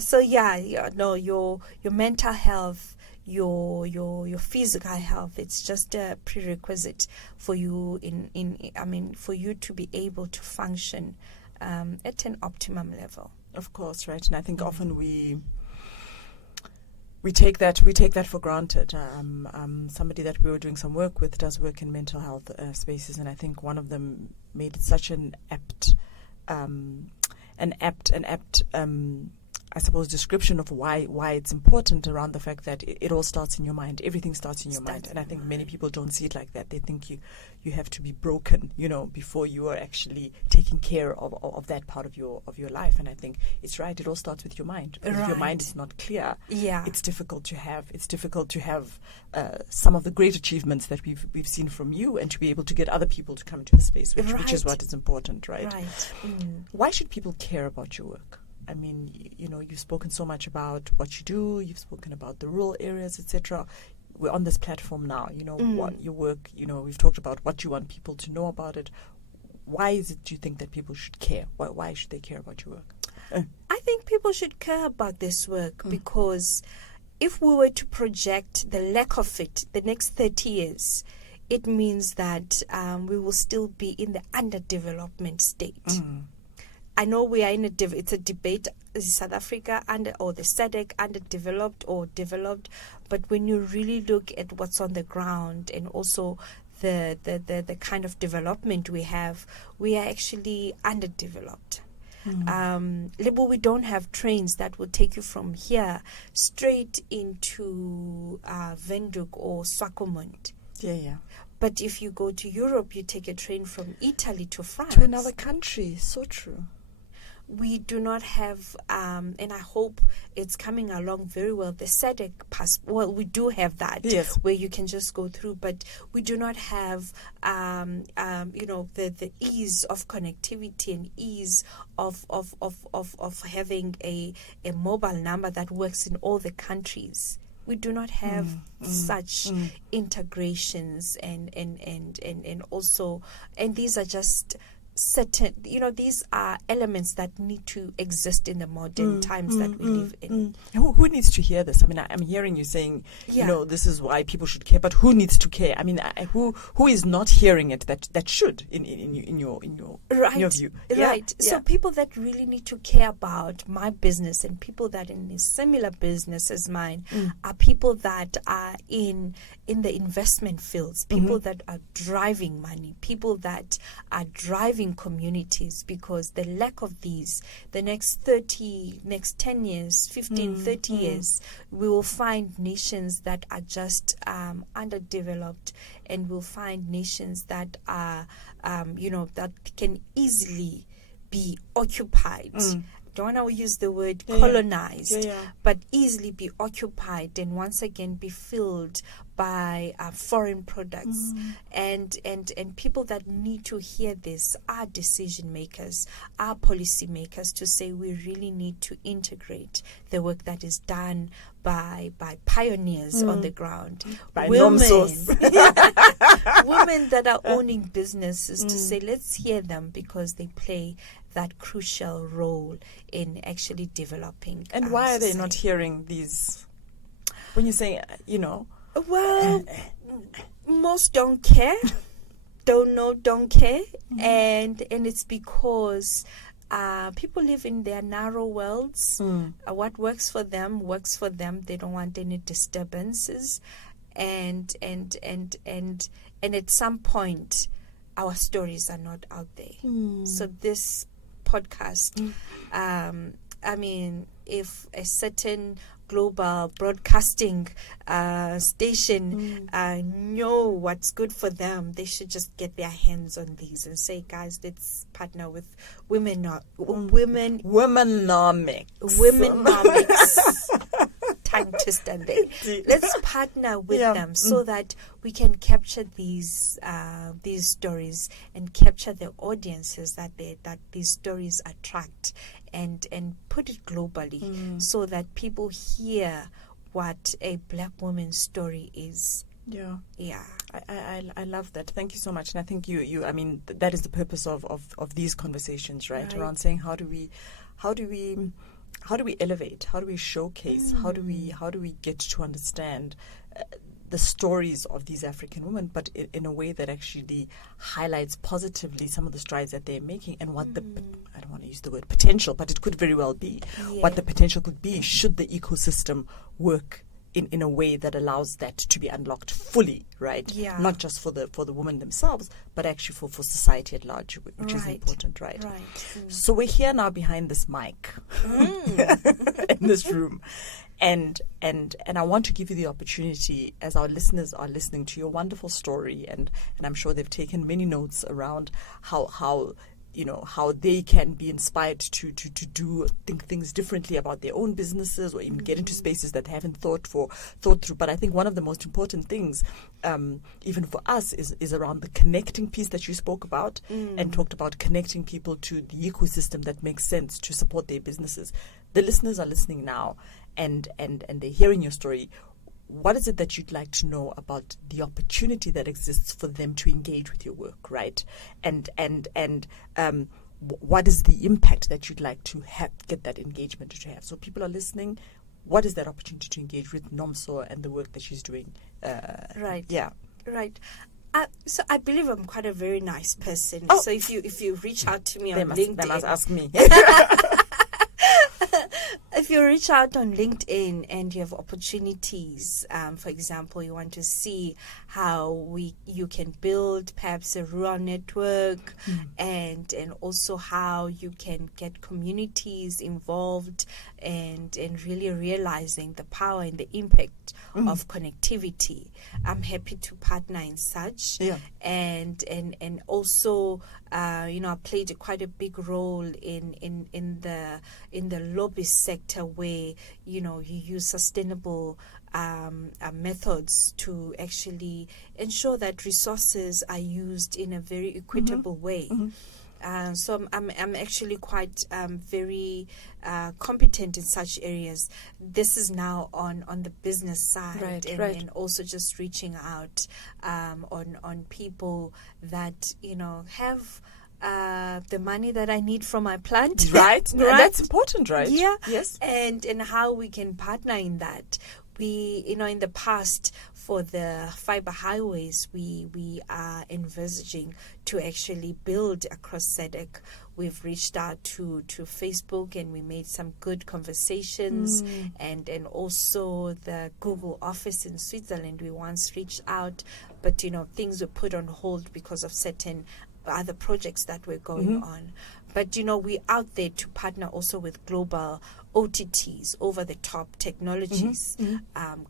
So your mental health, your physical health, it's just a prerequisite for you for you to be able to function at an optimum level. Of course, right. And I think often we take that for granted. Somebody that we were doing some work with does work in mental health spaces, and I think one of them made such an apt I suppose, description of why it's important, around the fact that it all starts in your mind. Everything starts in your mind. And I think many people don't see it like that. They think you have to be broken, before you are actually taking care of that part of your life. And I think it's right. It all starts with your mind. Because if your mind is not clear, it's difficult to have some of the great achievements that we've seen from you, and to be able to get other people to come to the space, which is what is important, right? Why should people care about your work? I mean, you've spoken so much about what you do. You've spoken about the rural areas, etc. We're on this platform now. What your work. We've talked about what you want people to know about it. Why is it, do you think, that people should care? Why should they care about your work? I think people should care about this work because if we were to project the lack of it the next 30 years, it means that we will still be in the underdevelopment state. I know we are in it's a debate, is South Africa or the SADC underdeveloped or developed, but when you really look at what's on the ground and also the kind of development we have, we are actually underdeveloped. We don't have trains that will take you from here straight into Windhoek or Swakopmund. But if you go to Europe, you take a train from Italy to France. To another country. So true. We do not have, and I hope it's coming along very well, the SADC pass. Well, we do have that, where you can just go through, but we do not have, the ease of connectivity and ease of having a mobile number that works in all the countries. We do not have such integrations and also, and these are just certain, these are elements that need to exist in the modern times that we live in. Who needs to hear this? I mean, I'm hearing you saying, this is why people should care, but who needs to care? I mean, who is not hearing it that should in your view? Right. So people that really need to care about my business and people that in a similar business as mine are people that are in the investment fields, people that are driving money, people that are driving communities, because the lack of these, the next 10 years, 15, 30 years, we will find nations that are just underdeveloped, and we'll find nations that are, that can easily be occupied. Don't want to use the word colonized, but easily be occupied and once again be filled by foreign products. And people that need to hear this are decision makers, are policy makers, to say we really need to integrate the work that is done by pioneers on the ground, by women, Nomsos. women that are owning businesses, to say, let's hear them, because they play that crucial role in actually developing. And why are they society. not hearing these? When you say, Well, most don't care, don't know, don't care, and it's because people live in their narrow worlds. What works for them works for them. They don't want any disturbances, and at some point, our stories are not out there. So this podcast, I mean, if a certain global broadcasting station know what's good for them, they should just get their hands on these and say, guys, let's partner with womenomics. Tongue twister there. Let's partner with them so that we can capture these stories and capture the audiences that these stories attract, and put it globally so that people hear what a black woman's story is. Yeah. I love that. Thank you so much. And I think you I mean, that is the purpose of these conversations, right? Around saying how do we elevate? How do we showcase? How do we get to understand the stories of these African women, but in a way that actually highlights positively some of the strides that they're making, and what I don't want to use the word potential, but it could very well be what the potential could be should the ecosystem work in a way that allows that to be unlocked fully, right? Yeah. Not just for the women themselves, but actually for society at large, which is important, right? So we're here now behind this mic in this room. And I want to give you the opportunity, as our listeners are listening to your wonderful story, and I'm sure they've taken many notes around how they can be inspired to think things differently about their own businesses, or even get into spaces that they haven't thought through. But I think one of the most important things, even for us, is around the connecting piece that you spoke about, and talked about connecting people to the ecosystem that makes sense to support their businesses. The listeners are listening now, and they're hearing your story. What is it that you'd like to know about the opportunity that exists for them to engage with your work, right? And what is the impact that you'd like to get that engagement to have? So people are listening. What is that opportunity to engage with Nomso and the work that she's doing? Right. Yeah. Right. So I believe I'm quite a very nice person. Oh. So if you reach out to me on LinkedIn, they must ask me. If you reach out on LinkedIn and you have opportunities, for example, you want to see how you can build perhaps a rural network, and also how you can get communities involved, and really realizing the power and the impact of connectivity. I'm happy to partner in such. Yeah. And also I played quite a big role in the lobbyist sector, where you use sustainable methods to actually ensure that resources are used in a very equitable way. So I'm actually quite very competent in such areas. This is now on the business side, and also just reaching out on people that have the money that I need from my plant. Right. And that's important, right? Yeah. Yes. And how we can partner in that. We, in the past, for the fiber highways, we are envisaging to actually build across SADC. We've reached out to Facebook, and we made some good conversations, and also the Google office in Switzerland. We once reached out, but things were put on hold because of certain other projects that were going on. But we're out there to partner also with global OTTs, over the top technologies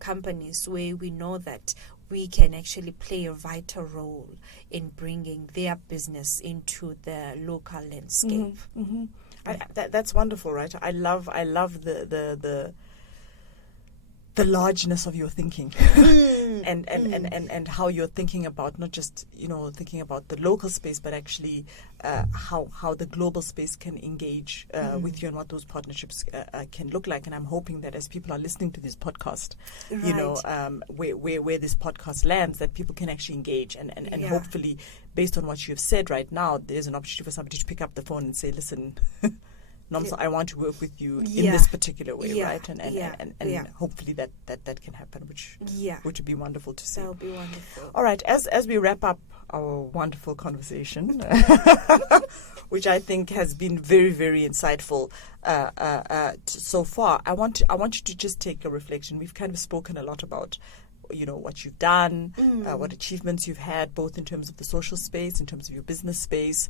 companies, where we know that we can actually play a vital role in bringing their business into the local landscape. Mm-hmm. That's wonderful, right? I love the the largeness of your thinking and how you're thinking about not just, thinking about the local space, but actually how the global space can engage with you and what those partnerships can look like. And I'm hoping that as people are listening to this podcast, where this podcast lands, that people can actually engage and hopefully, based on what you've said right now, there's an opportunity for somebody to pick up the phone and say, listen, Nomso, I want to work with you in this particular way, right? And hopefully that can happen, which would be wonderful to see. That would be wonderful. All right, as we wrap up our wonderful conversation, which I think has been very, very insightful so far, I want you to just take a reflection. We've kind of spoken a lot about what you've done, what achievements you've had, both in terms of the social space, in terms of your business space,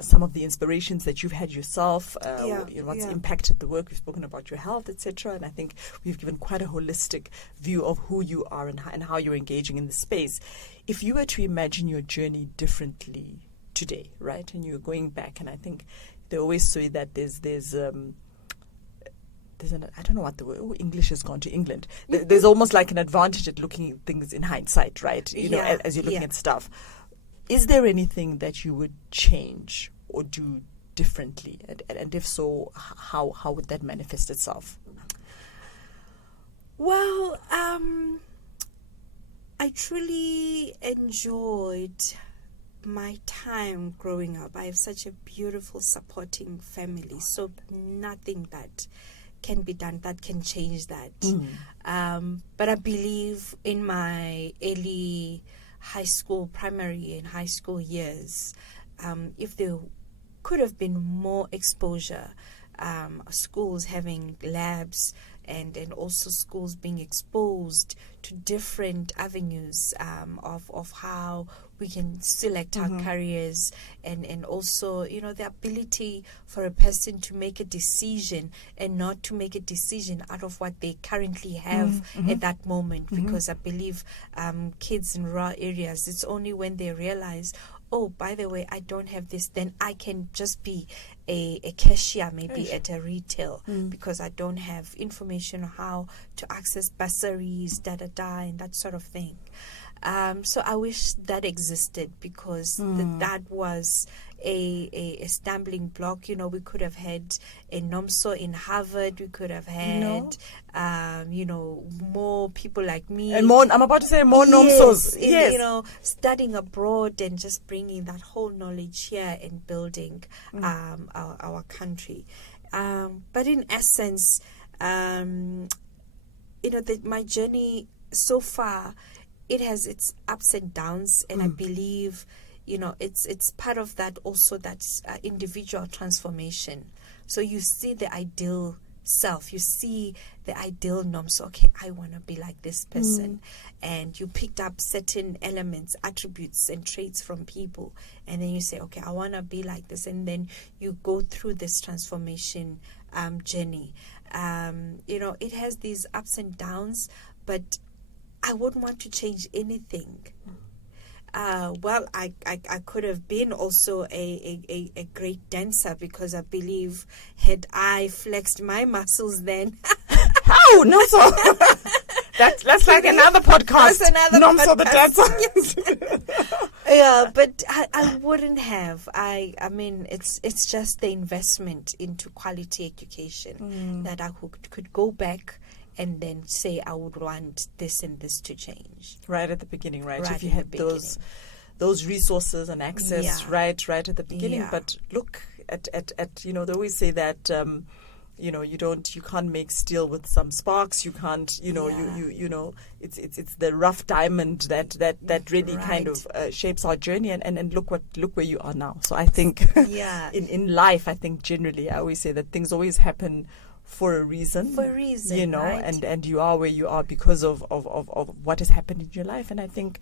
some of the inspirations that you've had yourself, what's impacted the work. We've spoken about your health, etc. And I think we've given quite a holistic view of who you are and how you're engaging in the space. If you were to imagine your journey differently today, right, and you're going back, and I think they always say that there's I don't know what the word, English has gone to England. There's almost like an advantage at looking at things in hindsight, right? As you're looking at stuff. Is there anything that you would change or do differently? And if so, how would that manifest itself? Well, I truly enjoyed my time growing up. I have such a beautiful, supporting family. So nothing that can be done that can change that. But I believe in my early primary and high school years, if there could have been more exposure, schools having labs and also schools being exposed to different avenues of how we can select our careers and also, the ability for a person to make a decision and not to make a decision out of what they currently have at that moment. Because I believe kids in rural areas, it's only when they realize, oh, by the way, I don't have this, then I can just be a cashier maybe at a retail because I don't have information on how to access bursaries, and that sort of thing. So I wish that existed because that was a stumbling block. We could have had a Nomso in Harvard. We could have had, more people like me. And more, I'm about to say more Nomsos. Yes. Studying abroad and just bringing that whole knowledge here and building our country. But in essence, my journey so far, it has its ups and downs, and I believe, it's part of that also, that's individual transformation. So you see the ideal self, you see the ideal Nomso. Okay, I want to be like this person, and you picked up certain elements, attributes, and traits from people, and then you say, okay, I want to be like this, and then you go through this transformation journey. It has these ups and downs, but I wouldn't want to change anything. I could have been also a great dancer, because I believe had I flexed my muscles then. How? No, so that's like another podcast. That's another Nomso podcast. the dancer. Yeah, but I wouldn't have. I mean, it's just the investment into quality education that I could go back and then say I would want this and this to change. Right at the beginning, right? If you had those resources and access right at the beginning. Yeah. But look at they always say that you can't make steel with some sparks. You can't it's the rough diamond that really kind of shapes our journey, and look where you are now. So I think in life, I think generally I always say that things always happen for a reason, right? and you are where you are because of what has happened in your life. And I think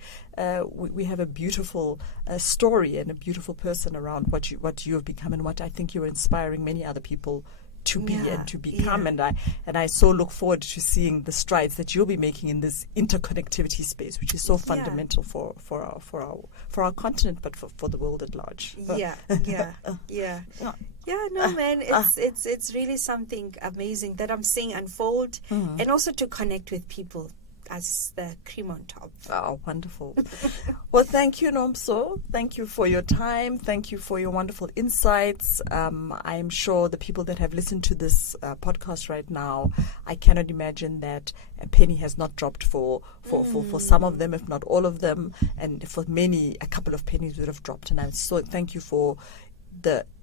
we have a beautiful story and a beautiful person around what you have become, and what I think you're inspiring many other people to be Yeah, and to become. yeah. And I so look forward to seeing the strides that you'll be making in this interconnectivity space, which is so fundamental for our continent, but for the world at large. Yeah. No, man, it's really something amazing that I'm seeing unfold, and also to connect with people as the cream on top. Oh, wonderful. Well, thank you, Nomso. Thank you for your time. Thank you for your wonderful insights. I'm sure the people that have listened to this podcast right now, I cannot imagine that a penny has not dropped for some of them, if not all of them. And for many, a couple of pennies would have dropped. And I'm so thank you for the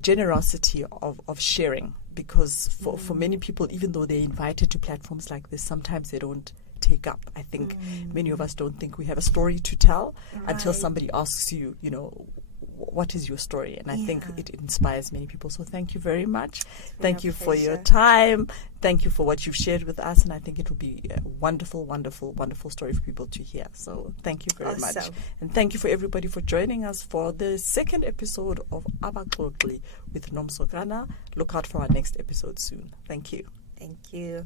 generosity of sharing. Because for many people, even though they're invited to platforms like this, sometimes they don't take up. I think many of us don't think we have a story to tell until somebody asks you, what is your story? And I think it inspires many people. So thank you very much. Thank you for your time. Thank you for what you've shared with us. And I think it will be a wonderful, wonderful, wonderful story for people to hear. So thank you very much. And thank you for everybody for joining us for the second episode of Abaxoxi with Nomso Kana. Look out for our next episode soon. Thank you. Thank you.